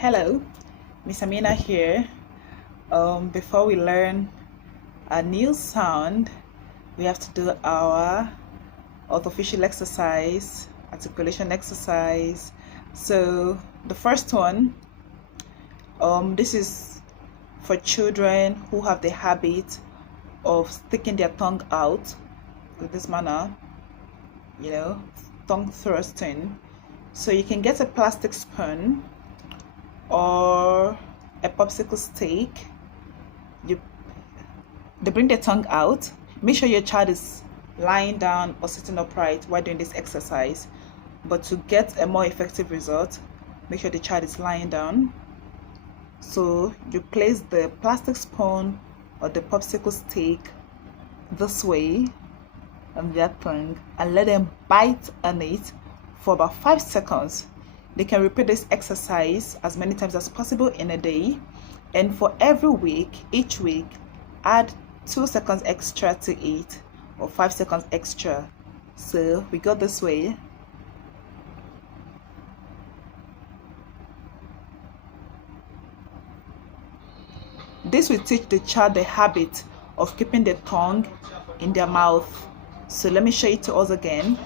Hello, Miss Amina here. Before we learn a new sound, we have to do our artificial exercise, articulation exercise. So the first one, this is for children who have the habit of sticking their tongue out with this manner, tongue thrusting. So you can get a plastic spoon or a popsicle stick. They bring their tongue out. Make sure your child is lying down or sitting upright while doing this exercise, but to get a more effective result, make sure the child is lying down. So you place the plastic spoon or the popsicle stick this way on their tongue and let them bite on it for about 5 seconds. They can repeat this exercise as many times as possible in a day, and for every week, each week, add 2 seconds extra to it or 5 seconds extra. So we go this way. This will teach the child the habit of keeping the tongue in their mouth. So let me show it to us again.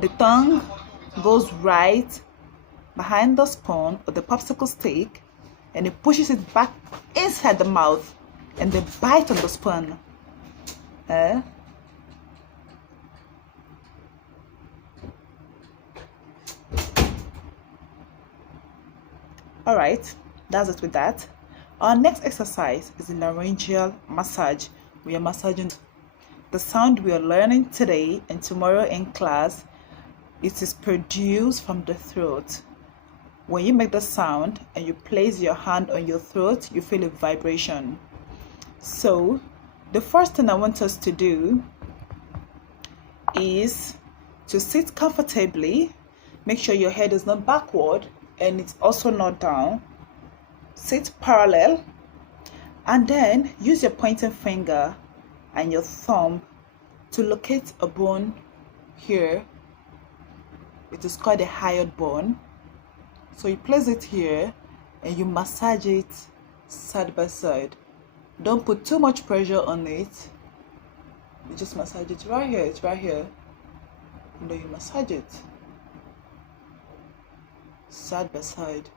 The tongue goes right behind the spoon or the popsicle stick, and it pushes it back inside the mouth, and they bite on the spoon. All right, that's it with that. Our next exercise is the laryngeal massage. We are massaging the sound we are learning today and tomorrow in class. It is produced from the throat. When you make the sound and you place your hand on your throat, you feel a vibration. So the first thing I want us to do is to sit comfortably. Make sure your head is not backward and it's also not down. Sit parallel, and then use your pointing finger and your thumb to locate a bone here. It is called a hyoid bone. So you place it here and you massage it side by side. Don't put too much pressure on it. You just massage it right here. It's right here. And then you massage it side by side.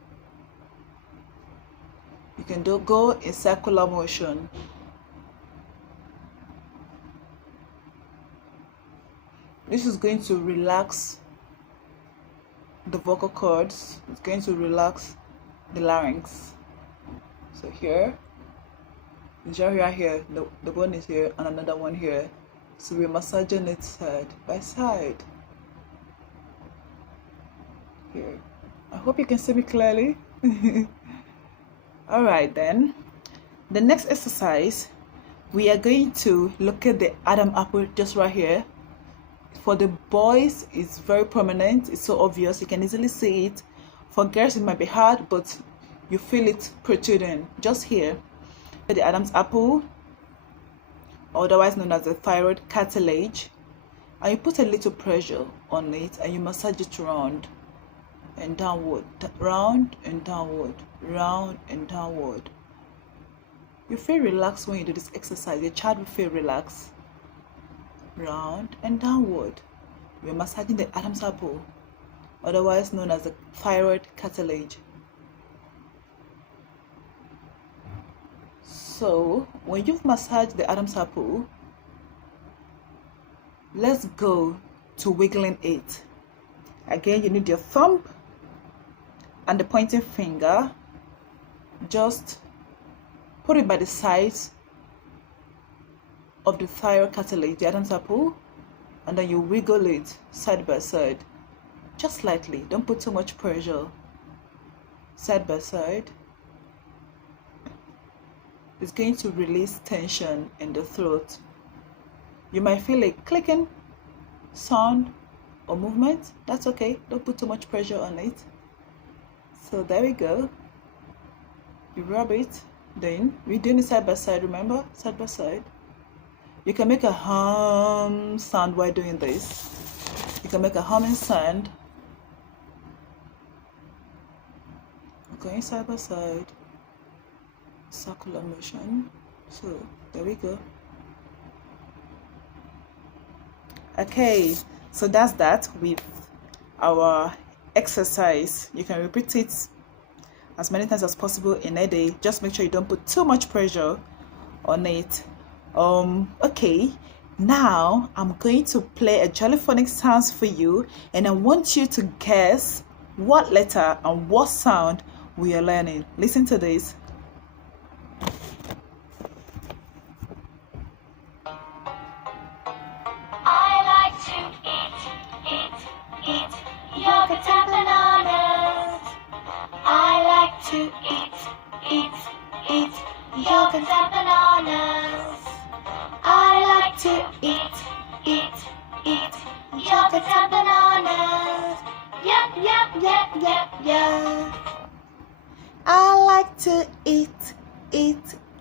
You can go in circular motion. This is going to relax the vocal cords. It's going to relax the larynx. So here, right here, the bone is here, and another one here. So we're massaging it side by side. Here. I hope you can see me clearly. All right, then. The next exercise, we are going to look at the Adam apple just right here. For the boys, it's very prominent. It's so obvious. You can easily see it. For girls, it might be hard, but you feel it protruding just here. The Adam's apple, otherwise known as the thyroid cartilage, and you put a little pressure on it and you massage it round and downward, round and downward, round and downward. You feel relaxed when you do this exercise. Your child will feel relaxed. Round and downward. We're massaging the Adam's apple, otherwise known as the thyroid cartilage. So when you've massaged the Adam's apple, let's go to wiggling it. Again, you need your thumb and the pointing finger. Just put it by the sides of the thyroid cartilage, the Adam's apple, and then you wiggle it side by side, just lightly. Don't put too much pressure. Side by side. It's going to release tension in the throat. You might feel a clicking sound or movement. That's okay. Don't put too much pressure on it. So there we go. You rub it. Then we're doing it side by side. Remember, side by side. You can make a hum sound while doing this. You can make a humming sound going side by side, circular motion. So there we go. Okay, so that's that with our exercise. You can repeat it as many times as possible in a day. Just make sure you don't put too much pressure on it. Okay, now I'm going to play a Jollyphonic sounds for you, and I want you to guess what letter and what sound we are learning. Listen to this. Yogurt and bananas. I like to eat yogurt and bananas. I like to eat yogurt and bananas. Yeah. I like to eat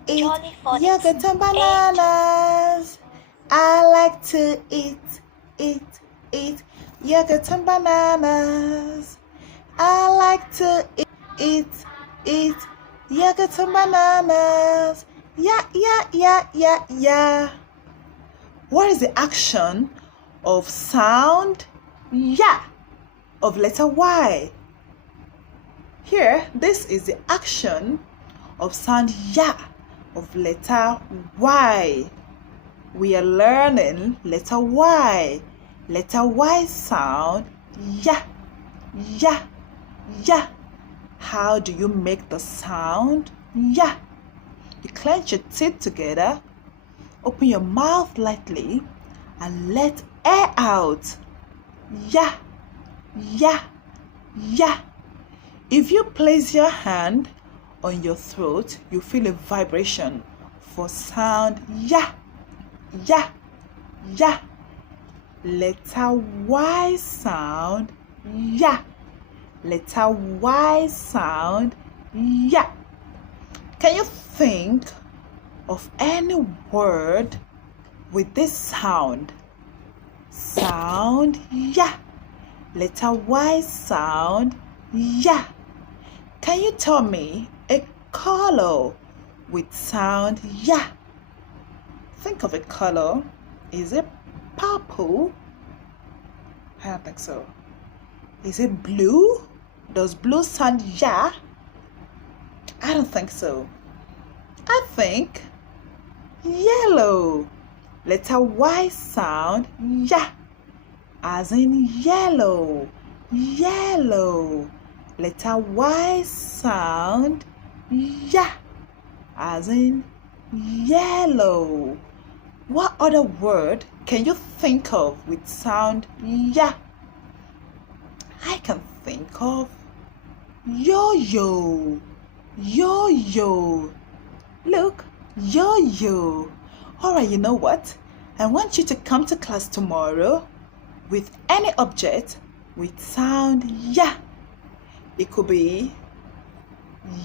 yogurt and bananas. I like to eat yogurt and bananas. I like to eat yogurt and bananas. Yeah. What is the action of sound ya of letter Y? Here, this is the action of sound ya of letter Y. We are learning letter Y. Letter Y sound ya. How do you make the sound ya? You clench your teeth together, open your mouth lightly, and let air out. Ya. If you place your hand on your throat, you feel a vibration for sound ya. Letter Y sound ya. Letter Y sound ya. Can you think of any word with this sound? Sound ya. Letter Y sound ya. Can you tell me a color with sound ya? Think of a color. Is it purple? I don't think so. Is it blue? Does blue sound ya? I don't think so. I think yellow. Letter Y sound ya, as in yellow. Letter Y sound ya, as in yellow. What other word can you think of with sound ya? I can think of yo-yo. Look, yo-yo. Alright, you know what? I want you to come to class tomorrow with any object with sound ya. It could be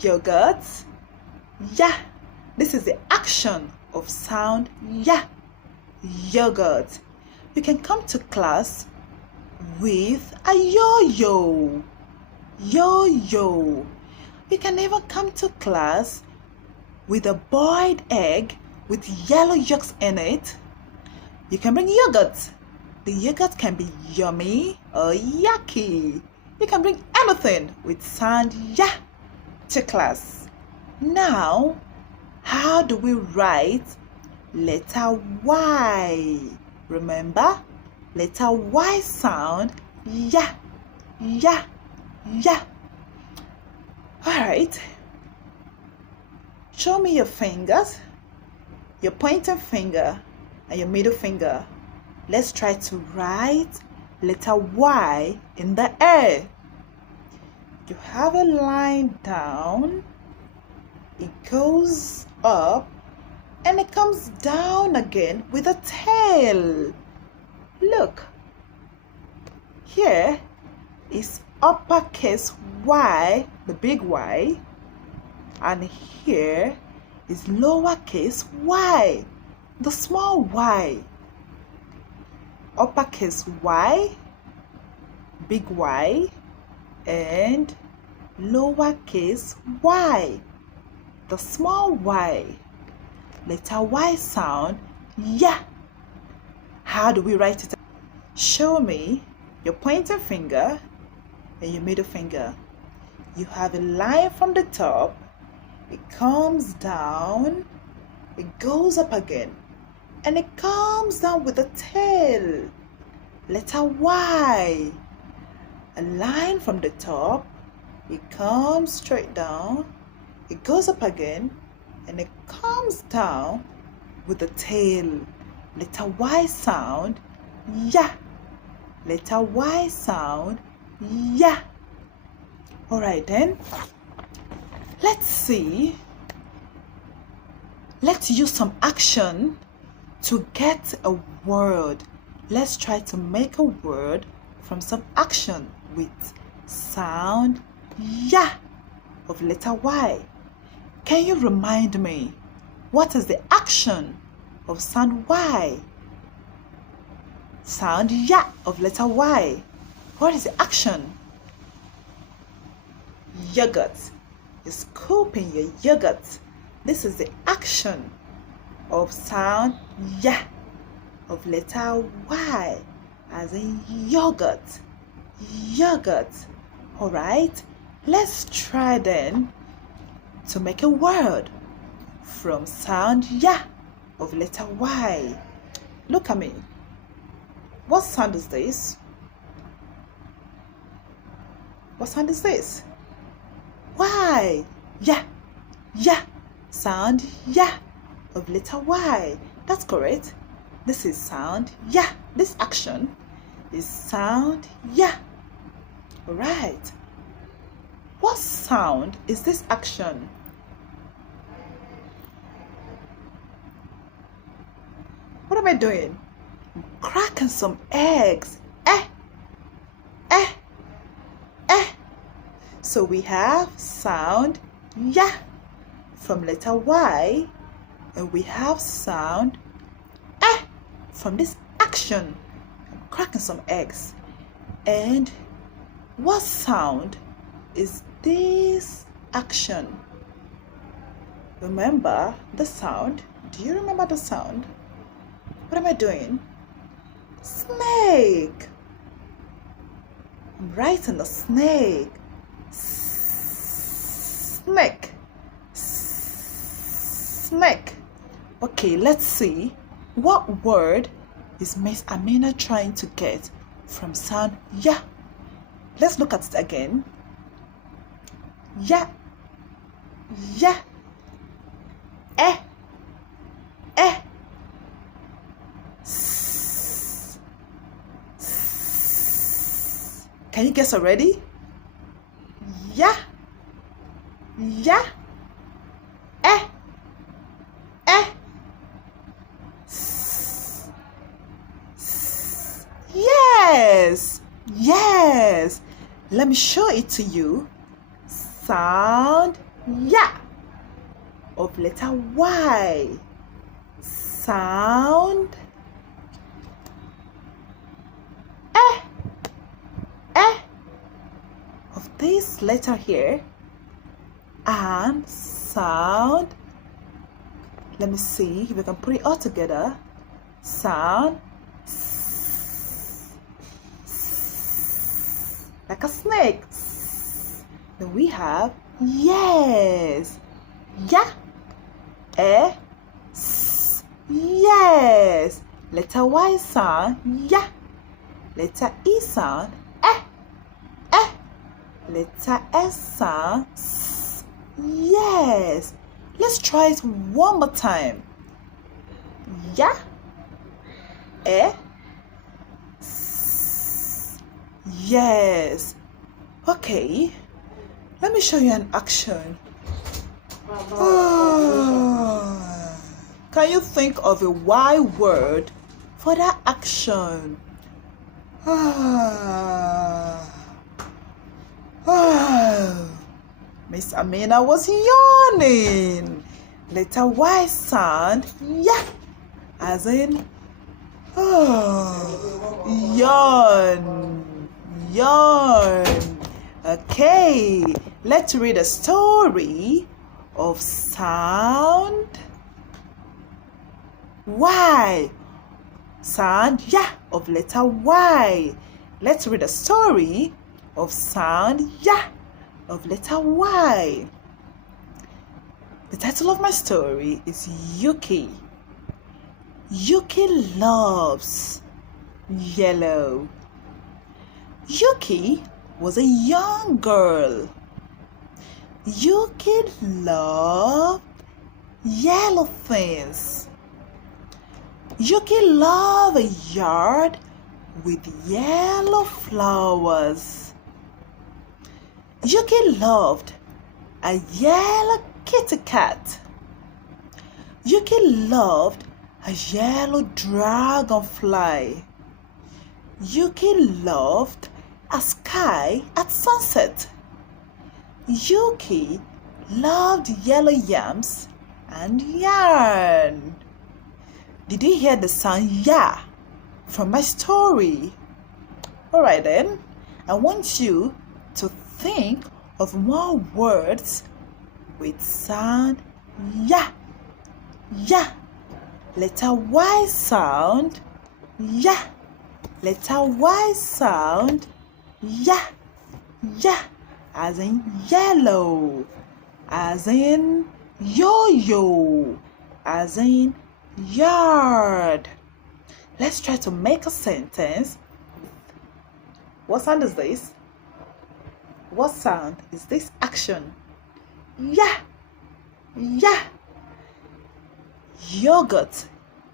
yogurt. Ya. This is the action of sound ya. Yogurt. You can come to class with a yo-yo. You can even come to class with a boiled egg with yellow yolks in it. You can bring yogurt. The yogurt can be yummy or yucky. You can bring anything with sound ya to class. Now, how do we write letter Y? Remember, letter Y sound ya. Alright. Show me your fingers, your pointer finger and your middle finger. Let's try to write letter Y in the air. You have a line down, it goes up, and it comes down again with a tail. Look, here is uppercase Y, the big Y, and here is lowercase y, the small y. Uppercase Y, big Y, and lowercase y, the small y. Letter Y sound, yeah. How do we write it? Show me your pointer finger and your middle finger. You have a line from the top, it comes down, it goes up again, and it comes down with a tail. Letter Y. A line from the top, it comes straight down, it goes up again, and it comes down with a tail. Letter Y sound, yeah. Letter Y sound, yeah. Alright then, let's see. Let's use some action to get a word. Let's try to make a word from some action with sound yeah of letter Y. Can you remind me, what is the action of sound Y? Sound yeah of letter Y. What is the action? Yogurt. You're scooping your yogurt. This is the action of sound yeah of letter Y, as in yogurt. Yogurt. Alright, let's try then to make a word from sound yeah of letter Y. Look at me. What sound is this? What sound is this? Y. Yeah. Yeah. Sound yeah of letter Y. That's correct. This is sound yeah. This action is sound yeah. Alright. What sound is this action? What am I doing? I'm cracking some eggs. So we have sound yeah from letter Y, and we have sound from this action. I'm cracking some eggs. And what sound is this action? Remember the sound? Do you remember the sound? What am I doing? Snake. I'm writing the snake. Snake. Snake. Okay, let's see. What word is Miss Amina trying to get from sound yeah? Let's look at it again. Yeah. Yeah. Can you guess already? Yeah. Yeah. Yes. Yes. Let me show it to you. Sound yeah of letter Y. Sound of this letter here, and sound, let me see if we can put it all together. Sound like a snake. Then we have yes. Yeah. Yes. Letter Y sound yeah. Letter E sound Letter S sound yes. Let's try it one more time. Yeah. Yes. Okay. Let me show you an action. Can you think of a Y word for that action? Miss Amina was yawning. Letter Y sound yeah, as in yawn. Okay, Let's read a story of sound Y. Sound ya of letter Y. Let's read a story of sound ya of letter Y. The title of my story is Yuki. Yuki loves yellow. Yuki was a young girl. Yuki loved yellow things. Yuki loved a yard with yellow flowers. Yuki loved a yellow kitty cat. Yuki loved a yellow dragonfly. Yuki loved a sky at sunset. Yuki loved yellow yams and yarn. Did you hear the sound ya from my story? Alright then, I want you to think of more words with sound ya. Ya. Letter Y sound ya. Letter Y sound ya. Ya. As in yellow. As in yo-yo. As in yard. Let's try to make a sentence. What sound is this? What sound is this action? Yeah. Yeah. Yogurt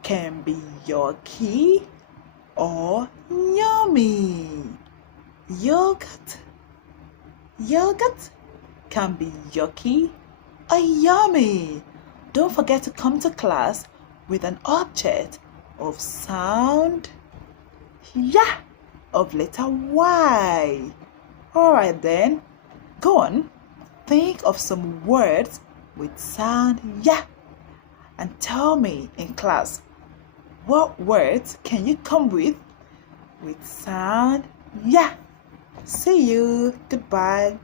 can be yucky or yummy. Yogurt can be yucky or yummy. Don't forget to come to class with an object of sound ya of letter Y. Alright then, go on, think of some words with sound ya and tell me in class what words can you come with sound ya. See you. Goodbye.